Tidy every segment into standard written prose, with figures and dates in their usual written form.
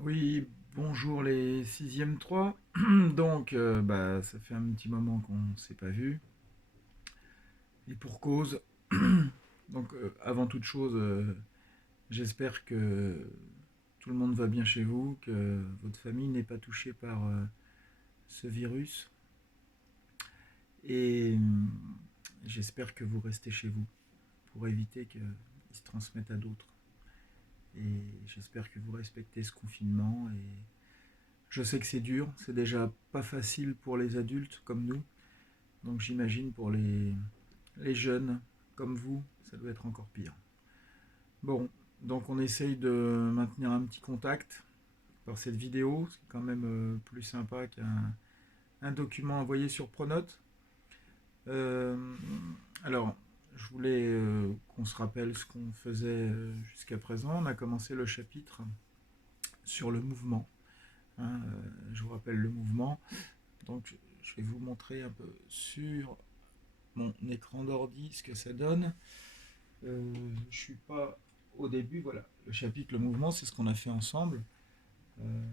Oui, bonjour les sixième 3. Donc, ça fait un petit moment qu'on ne s'est pas vu. Et pour cause. Donc, avant toute chose, j'espère que tout le monde va bien chez vous, que votre famille n'est pas touchée par ce virus. Et j'espère que vous restez chez vous pour éviter qu'il se transmette à d'autres. Et j'espère que vous respectez ce confinement. Et je sais que c'est dur, c'est déjà pas facile pour les adultes comme nous. Donc j'imagine pour les jeunes comme vous, ça doit être encore pire. Bon, donc on essaye de maintenir un petit contact par cette vidéo, c'est quand même plus sympa qu'un document envoyé sur Pronote. Euh, alors, je voulais qu'on se rappelle ce qu'on faisait jusqu'à présent. On a commencé le chapitre sur le mouvement, hein. Je vous rappelle le mouvement. Donc, je vais vous montrer un peu sur mon écran d'ordi ce que ça donne. Je suis pas au début, voilà. Le chapitre, le mouvement, c'est ce qu'on a fait ensemble. Euh,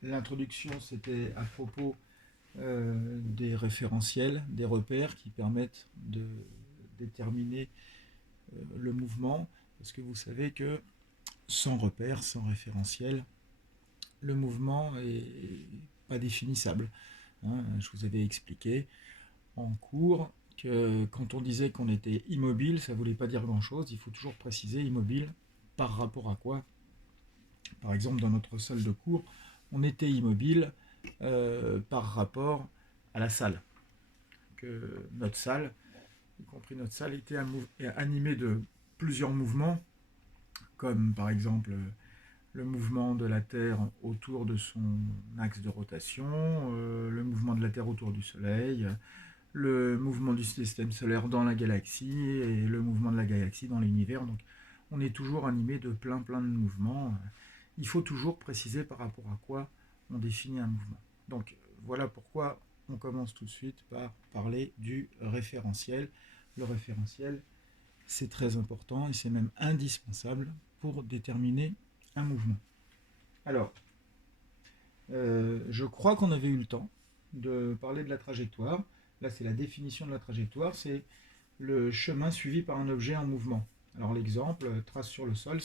L'introduction, c'était à propos des référentiels, des repères qui permettent de déterminer le mouvement. Parce que vous savez que sans repère, sans référentiel, le mouvement est pas définissable, hein. Je vous avais expliqué en cours que quand on disait qu'on était immobile, ça ne voulait pas dire grand-chose. Il faut toujours préciser immobile par rapport à quoi. Par exemple, dans notre salle de cours, on était immobile par rapport à la salle. Que notre salle, y compris notre salle, était animée de plusieurs mouvements, comme par exemple le mouvement de la Terre autour de son axe de rotation, le mouvement de la Terre autour du Soleil, le mouvement du système solaire dans la galaxie et le mouvement de la galaxie dans l'univers. Donc on est toujours animé de plein de mouvements. Il faut toujours préciser par rapport à quoi on définit un mouvement. Donc voilà pourquoi on commence tout de suite par parler du référentiel. Le référentiel, c'est très important et c'est même indispensable pour déterminer un mouvement. Alors, je crois qu'on avait eu le temps de parler de la trajectoire. Là, c'est la définition de la trajectoire, c'est le chemin suivi par un objet en mouvement. Alors l'exemple, trace sur le sol,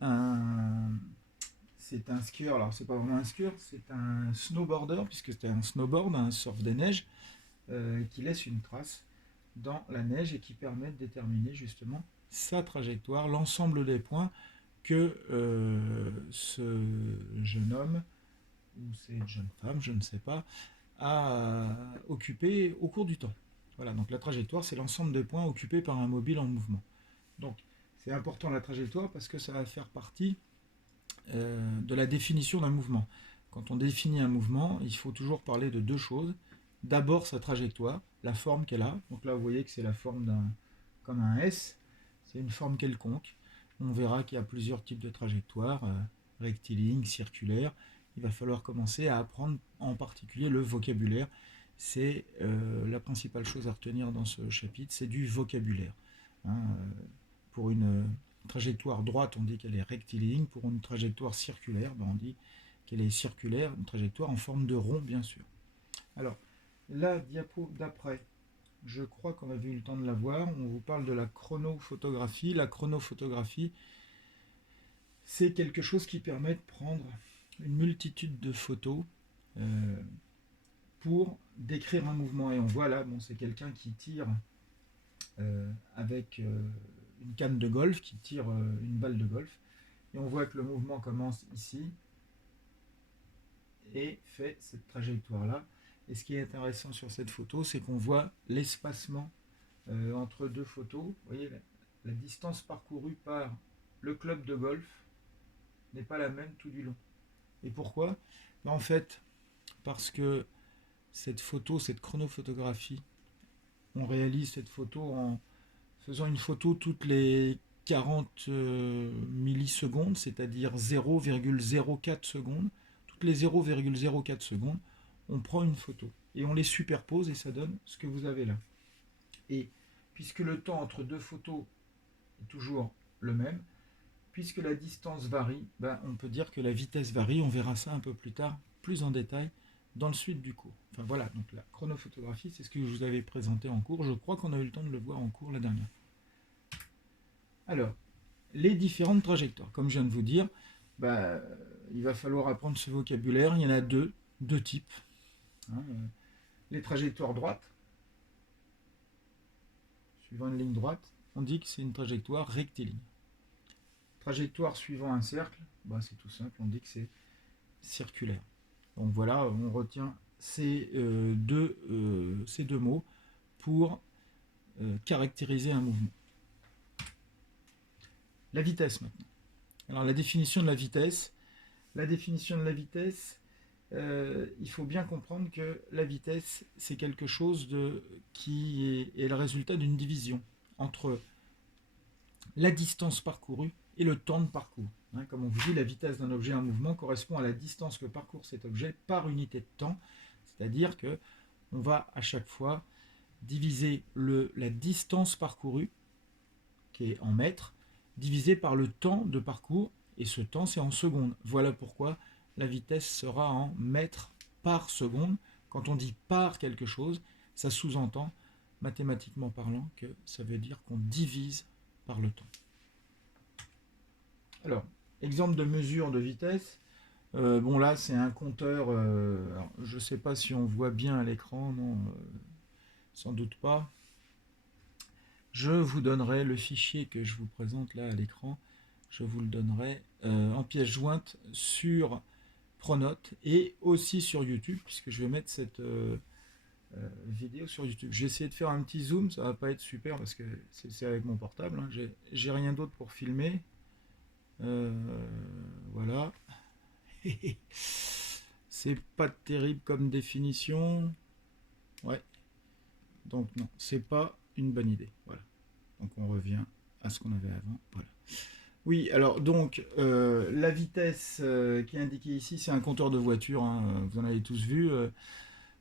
un, c'est un skieur. Alors c'est pas vraiment un skieur, c'est un snowboarder, puisque c'est un snowboard, un surf des neiges, qui laisse une trace dans la neige et qui permet de déterminer justement sa trajectoire, l'ensemble des points que ce jeune homme ou cette jeune femme, je ne sais pas, a occupé au cours du temps. Voilà, donc la trajectoire, c'est l'ensemble des points occupés par un mobile en mouvement. Donc c'est important la trajectoire parce que ça va faire partie de la définition d'un mouvement. Quand on définit un mouvement, il faut toujours parler de deux choses. D'abord sa trajectoire, la forme qu'elle a. Donc là, vous voyez que c'est la forme comme un S. C'est une forme quelconque. On verra qu'il y a plusieurs types de trajectoires, rectilignes, circulaires. Il va falloir commencer à apprendre en particulier le vocabulaire. C'est la principale chose à retenir dans ce chapitre, c'est du vocabulaire, hein. Pour une trajectoire droite, on dit qu'elle est rectiligne. Pour une trajectoire circulaire, on dit qu'elle est circulaire, une trajectoire en forme de rond, bien sûr. Alors, la diapo d'après, je crois qu'on avait eu le temps de la voir. On vous parle de la chronophotographie. La chronophotographie, c'est quelque chose qui permet de prendre une multitude de photos euh, pour décrire un mouvement. Et on voit là, bon, c'est quelqu'un qui tire avec une canne de golf, qui tire une balle de golf. Et on voit que le mouvement commence ici et fait cette trajectoire-là. Et ce qui est intéressant sur cette photo, c'est qu'on voit l'espacement entre deux photos. Vous voyez, la distance parcourue par le club de golf n'est pas la même tout du long. Et pourquoi? En fait, parce que cette photo, cette chronophotographie, on réalise cette photo en faisant une photo toutes les 40 millisecondes, c'est-à-dire 0,04 secondes. Toutes les 0,04 secondes, on prend une photo et on les superpose et ça donne ce que vous avez là. Et puisque le temps entre deux photos est toujours le même, puisque la distance varie, ben, on peut dire que la vitesse varie. On verra ça un peu plus tard, plus en détail, dans le suite du cours. Enfin voilà, donc la chronophotographie, c'est ce que je vous avais présenté en cours. Je crois qu'on a eu le temps de le voir en cours la dernière. Alors, les différentes trajectoires. Comme je viens de vous dire, ben, il va falloir apprendre ce vocabulaire. Il y en a deux types. Hein, les trajectoires droites, suivant une ligne droite, on dit que c'est une trajectoire rectiligne. Trajectoire suivant un cercle, bah c'est tout simple, on dit que c'est circulaire. Donc voilà, on retient ces deux mots pour caractériser un mouvement. La vitesse maintenant. Alors la définition de la vitesse. Il faut bien comprendre que la vitesse, c'est quelque chose qui est le résultat d'une division entre la distance parcourue et le temps de parcours. Hein, comme on vous dit, la vitesse d'un objet en mouvement correspond à la distance que parcourt cet objet par unité de temps, c'est-à-dire que on va à chaque fois diviser la distance parcourue, qui est en mètres, divisé par le temps de parcours, et ce temps c'est en secondes. Voilà pourquoi la vitesse sera en mètres par seconde. Quand on dit par quelque chose, ça sous-entend, mathématiquement parlant, que ça veut dire qu'on divise par le temps. Alors, exemple de mesure de vitesse. Bon là, c'est un compteur. Je ne sais pas si on voit bien à l'écran, non, sans doute pas. Je vous donnerai le fichier que je vous présente là à l'écran. Je vous le donnerai en pièce jointe sur Pronote et aussi sur YouTube, puisque je vais mettre cette vidéo sur YouTube. J'ai essayé de faire un petit zoom, ça va pas être super parce que c'est avec mon portable. Hein. J'ai rien d'autre pour filmer. Voilà. C'est pas terrible comme définition. Ouais. Donc non, c'est pas une bonne idée. Voilà. Donc on revient à ce qu'on avait avant. Voilà. Oui, alors donc la vitesse qui est indiquée ici, c'est un compteur de voiture. Hein, vous en avez tous vu.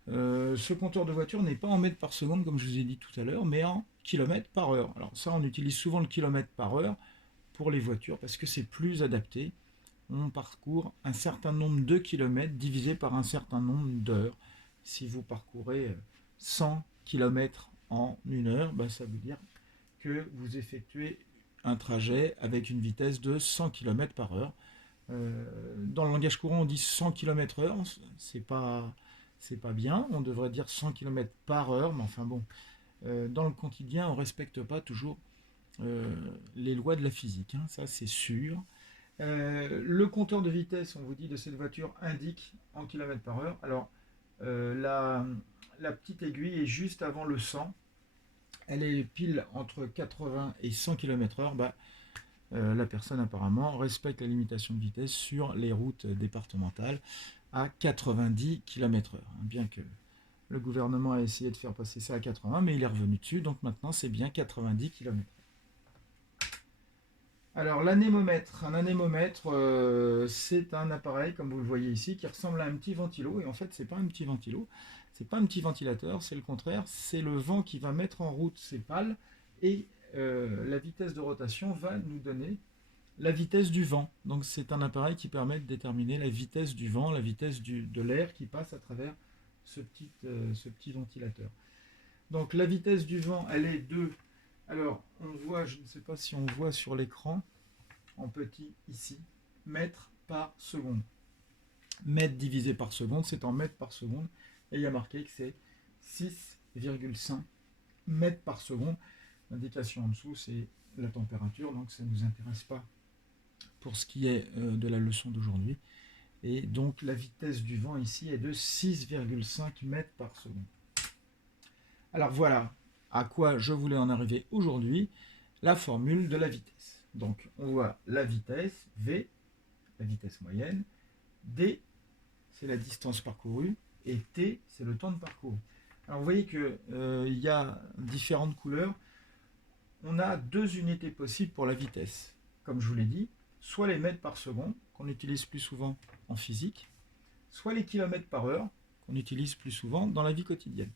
Ce compteur de voiture n'est pas en mètres par seconde comme je vous ai dit tout à l'heure, mais en kilomètres par heure. Alors ça, on utilise souvent le kilomètre par heure pour les voitures parce que c'est plus adapté. On parcourt un certain nombre de kilomètres divisé par un certain nombre d'heures. Si vous parcourez 100 km en une heure, bah, ça veut dire que vous effectuez un trajet avec une vitesse de 100 km par heure. Dans le langage courant, on dit 100 km/h, c'est pas bien, on devrait dire 100 km par heure, mais enfin bon, dans le quotidien, on ne respecte pas toujours les lois de la physique, hein, ça c'est sûr. Le compteur de vitesse, on vous dit, de cette voiture indique en km par heure. Alors, la petite aiguille est juste avant le 100. Elle est pile entre 80 et 100 km/h. Bah, la personne apparemment respecte la limitation de vitesse sur les routes départementales à 90 km/h. Bien que le gouvernement a essayé de faire passer ça à 80, mais il est revenu dessus. Donc maintenant, c'est bien 90 km/h. Alors l'anémomètre, un anémomètre, c'est un appareil, comme vous le voyez ici, qui ressemble à un petit ventilo, et en fait c'est pas un petit ventilo, c'est pas un petit ventilateur, c'est le contraire, c'est le vent qui va mettre en route ces pales, et la vitesse de rotation va nous donner la vitesse du vent. Donc c'est un appareil qui permet de déterminer la vitesse du vent, la vitesse de l'air qui passe à travers ce petit ventilateur. Donc la vitesse du vent, elle est de... Alors, on voit, je ne sais pas si on voit sur l'écran, en petit ici, mètres par seconde. Mètre divisé par seconde, c'est en mètres par seconde. Et il y a marqué que c'est 6,5 mètres par seconde. L'indication en dessous, c'est la température, donc ça ne nous intéresse pas pour ce qui est de la leçon d'aujourd'hui. Et donc la vitesse du vent ici est de 6,5 mètres par seconde. Alors voilà à quoi je voulais en arriver aujourd'hui, la formule de la vitesse. Donc on voit la vitesse, V, la vitesse moyenne, D, c'est la distance parcourue, et T, c'est le temps de parcours. Alors vous voyez qu'il y a différentes couleurs. On a deux unités possibles pour la vitesse. Comme je vous l'ai dit, soit les mètres par seconde, qu'on utilise plus souvent en physique, soit les kilomètres par heure, qu'on utilise plus souvent dans la vie quotidienne.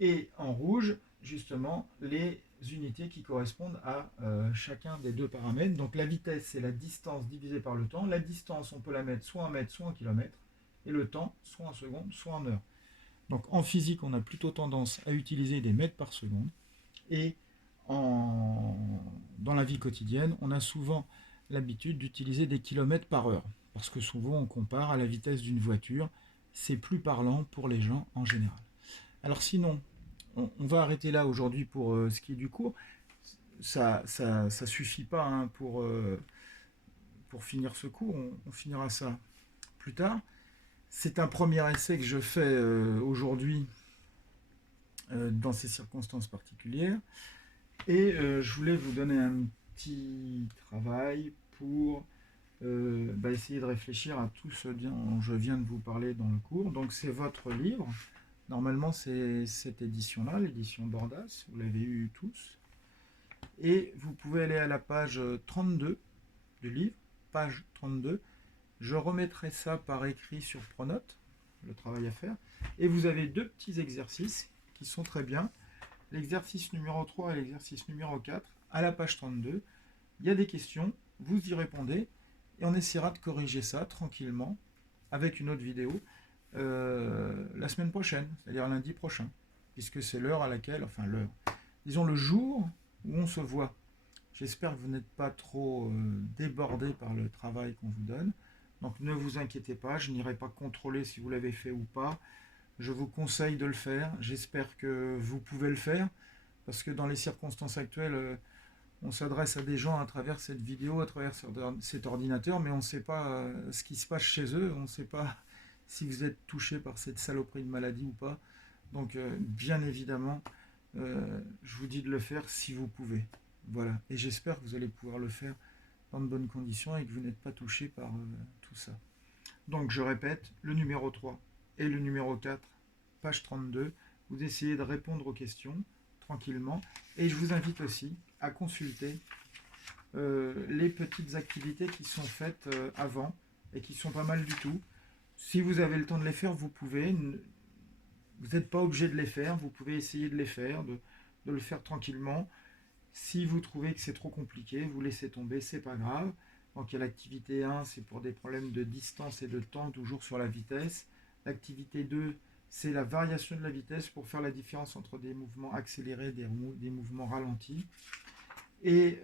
Et en rouge, justement les unités qui correspondent à chacun des deux paramètres. Donc la vitesse, c'est la distance divisée par le temps. La distance, on peut la mettre soit en mètres, soit en kilomètres. Et le temps, soit en secondes, soit en heures. Donc en physique, on a plutôt tendance à utiliser des mètres par seconde. Et dans la vie quotidienne, on a souvent l'habitude d'utiliser des kilomètres par heure. Parce que souvent, on compare à la vitesse d'une voiture. C'est plus parlant pour les gens en général. Alors sinon, on va arrêter là aujourd'hui pour ce qui est du cours. Ça suffit pas hein, pour finir ce cours. On finira ça plus tard. C'est un premier essai que je fais aujourd'hui dans ces circonstances particulières. Et je voulais vous donner un petit travail pour essayer de réfléchir à tout ce dont je viens de vous parler dans le cours. Donc c'est votre livre. Normalement c'est cette édition-là, l'édition Bordas. Vous l'avez eu tous. Et vous pouvez aller à la page 32 du livre, page 32. Je remettrai ça par écrit sur Pronote, le travail à faire. Et vous avez deux petits exercices qui sont très bien. L'exercice numéro 3 et l'exercice numéro 4, à la page 32. Il y a des questions, vous y répondez, et on essaiera de corriger ça tranquillement avec une autre vidéo la semaine prochaine, c'est-à-dire lundi prochain, puisque c'est l'heure à laquelle, enfin l'heure, disons le jour où on se voit. J'espère que vous n'êtes pas trop débordé par le travail qu'on vous donne. Donc ne vous inquiétez pas, je n'irai pas contrôler si vous l'avez fait ou pas. Je vous conseille de le faire. J'espère que vous pouvez le faire, parce que dans les circonstances actuelles, on s'adresse à des gens à travers cette vidéo, à travers cet ordinateur, mais on ne sait pas ce qui se passe chez eux, on ne sait pas si vous êtes touché par cette saloperie de maladie ou pas. Donc bien évidemment, je vous dis de le faire si vous pouvez. Voilà, et j'espère que vous allez pouvoir le faire dans de bonnes conditions et que vous n'êtes pas touché par tout ça. Donc je répète, le numéro 3 et le numéro 4, page 32, vous essayez de répondre aux questions tranquillement. Et je vous invite aussi à consulter les petites activités qui sont faites avant et qui sont pas mal du tout. Si vous avez le temps de les faire, vous pouvez. Vous n'êtes pas obligé de les faire, vous pouvez essayer de les faire, de le faire tranquillement. Si vous trouvez que c'est trop compliqué, vous laissez tomber, c'est pas grave. Donc il y a l'activité 1, c'est pour des problèmes de distance et de temps, toujours sur la vitesse. L'activité 2, c'est la variation de la vitesse pour faire la différence entre des mouvements accélérés et des mouvements ralentis. Et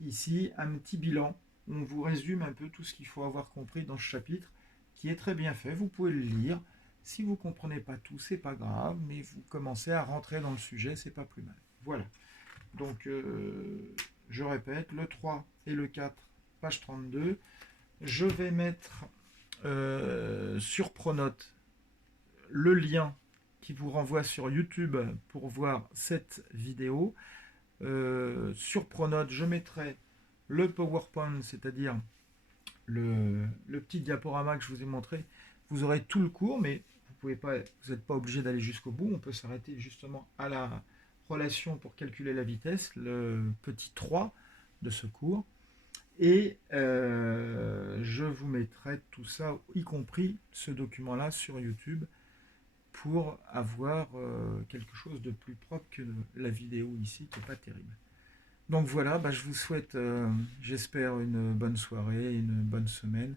ici, un petit bilan. On vous résume un peu tout ce qu'il faut avoir compris dans ce chapitre, qui est très bien fait. Vous pouvez le lire. Si vous ne comprenez pas tout, c'est pas grave, mais vous commencez à rentrer dans le sujet, c'est pas plus mal. Voilà. Donc, je répète, le 3 et le 4, page 32. Je vais mettre sur Pronote le lien qui vous renvoie sur YouTube pour voir cette vidéo. Sur Pronote, je mettrai le PowerPoint, c'est-à-dire le petit diaporama que je vous ai montré. Vous aurez tout le cours, mais vous n'êtes pas obligé d'aller jusqu'au bout. On peut s'arrêter justement à la relation pour calculer la vitesse, le petit 3 de ce cours. Et je vous mettrai tout ça, y compris ce document-là, sur YouTube, pour avoir quelque chose de plus propre que la vidéo ici, qui n'est pas terrible. Donc voilà, je vous souhaite, j'espère, une bonne soirée, une bonne semaine.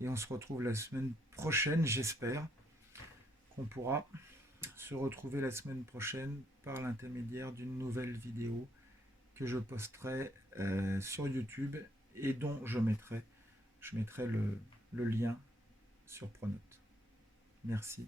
Et on se retrouve la semaine prochaine, j'espère qu'on pourra se retrouver la semaine prochaine par l'intermédiaire d'une nouvelle vidéo que je posterai sur YouTube et dont je mettrai le lien sur Pronote. Merci.